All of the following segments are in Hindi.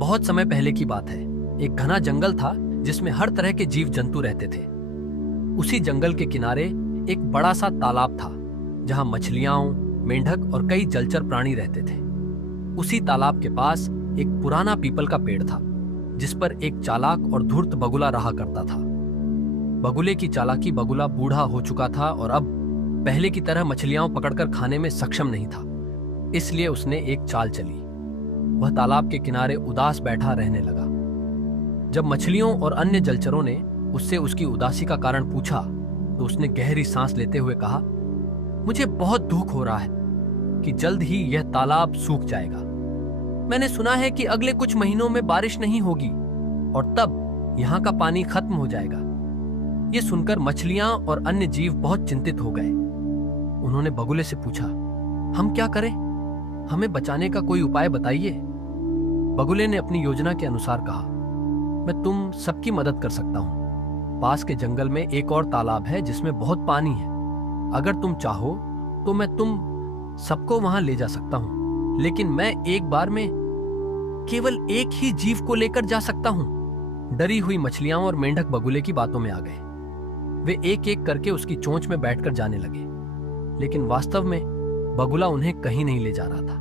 बहुत समय पहले की बात है। एक घना जंगल था जिसमें हर तरह के जीव जंतु रहते थे। उसी जंगल के किनारे एक बड़ा सा तालाब था जहां मछलियां, मेंढक और कई जलचर प्राणी रहते थे। उसी तालाब के पास एक पुराना पीपल का पेड़ था जिस पर एक चालाक और धूर्त बगुला रहा करता था। बगुले की चालाकी, बगुला बूढ़ा हो चुका था और अब पहले की तरह मछलियां पकड़कर खाने में सक्षम नहीं था। इसलिए उसने एक चाल चली। वह तालाब के किनारे उदास बैठा रहने लगा। जब मछलियों और अन्य जलचरों ने उससे उसकी उदासी का कारण पूछा तो उसने गहरी सांस लेते हुए कहा, मुझे बहुत दुख हो रहा है कि जल्द ही यह तालाब सूख जाएगा। मैंने सुना है कि अगले कुछ महीनों में बारिश नहीं होगी और तब यहाँ का पानी खत्म हो जाएगा। ये सुनकर मछलियां और अन्य जीव बहुत चिंतित हो गए। उन्होंने बगुले से पूछा, हम क्या करें? हमें बचाने का कोई उपाय बताइए। बगुले ने अपनी योजना के अनुसार कहा, मैं तुम सबकी मदद कर सकता हूं। पास के जंगल में एक और तालाब है जिसमें बहुत पानी है। अगर तुम चाहो तो मैं तुम सबको वहां ले जा सकता हूं, लेकिन मैं एक बार में केवल एक ही जीव को लेकर जा सकता हूं। डरी हुई मछलियां और मेंढक बगुले की बातों में आ गए। वे एक एक करके उसकी चोंच में बैठकर जाने लगे, लेकिन वास्तव में बगुला उन्हें कहीं नहीं ले जा रहा था।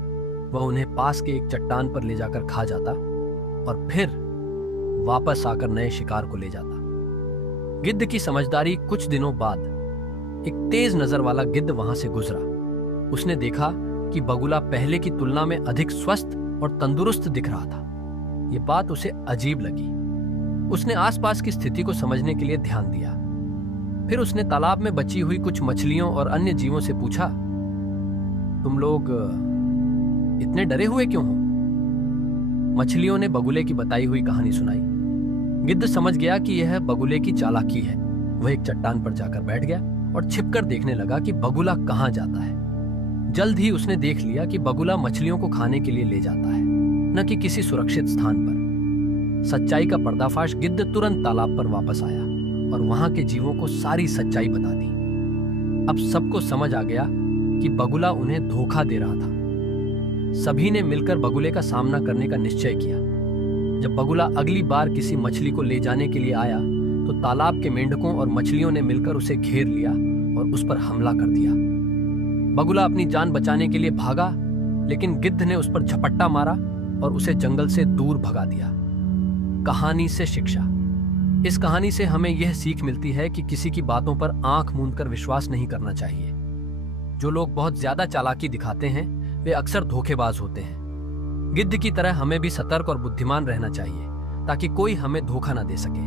वह उन्हें पास के एक चट्टान पर ले जाकर खा जाता और फिर वापस आकर नए शिकार को ले जाता। गिद्ध की समझदारी कुछ दिनों बाद एक तेज नजर वाला गिद्ध वहां से गुजरा। उसने देखा कि बगुला पहले की तुलना में अधिक स्वस्थ और तंदुरुस्त दिख रहा था। यह बात उसे अजीब लगी। उसने आसपास की स्थिति को समझने के लिए ध्यान दिया। फिर उसने तालाब में बची हुई कुछ मछलियों और अन्य जीवों से पूछा, तुम लोग इतने डरे हुए क्यों हो? मछलियों ने बगुले की बताई हुई कहानी सुनाई। गिद्ध समझ गया कि यह बगुले की चालाकी है। वह एक चट्टान पर जाकर बैठ गया और छिपकर देखने लगा कि बगुला कहां जाता है। जल्द ही उसने देख लिया कि बगुला मछलियों को खाने के लिए ले जाता है, न कि किसी सुरक्षित स्थान पर। सच्चाई का पर्दाफाश गिद्ध तुरंत तालाब पर वापस आया और वहां के जीवों को सारी सच्चाई बता दी। अब सबको समझ आ गया कि बगुला उन्हें धोखा दे रहा था। सभी ने मिलकर बगुले का सामना करने का निश्चय किया। जब बगुला अगली बार किसी मछली को ले जाने के लिए आया तो तालाब के मेंढकों और मछलियों ने मिलकर उसे घेर लिया और उस पर हमला कर दिया। बगुला अपनी जान बचाने के लिए भागा, लेकिन गिद्ध ने उस पर झपट्टा मारा और उसे जंगल से दूर भगा दिया। कहानी से शिक्षा। इस कहानी से हमें यह सीख मिलती है कि किसी की बातों पर आंख मूंदकर विश्वास नहीं करना चाहिए। जो लोग बहुत ज्यादा चालाकी दिखाते हैं वे अक्सर धोखेबाज होते हैं। गिद्ध की तरह हमें भी सतर्क और बुद्धिमान रहना चाहिए ताकि कोई हमें धोखा न दे सके।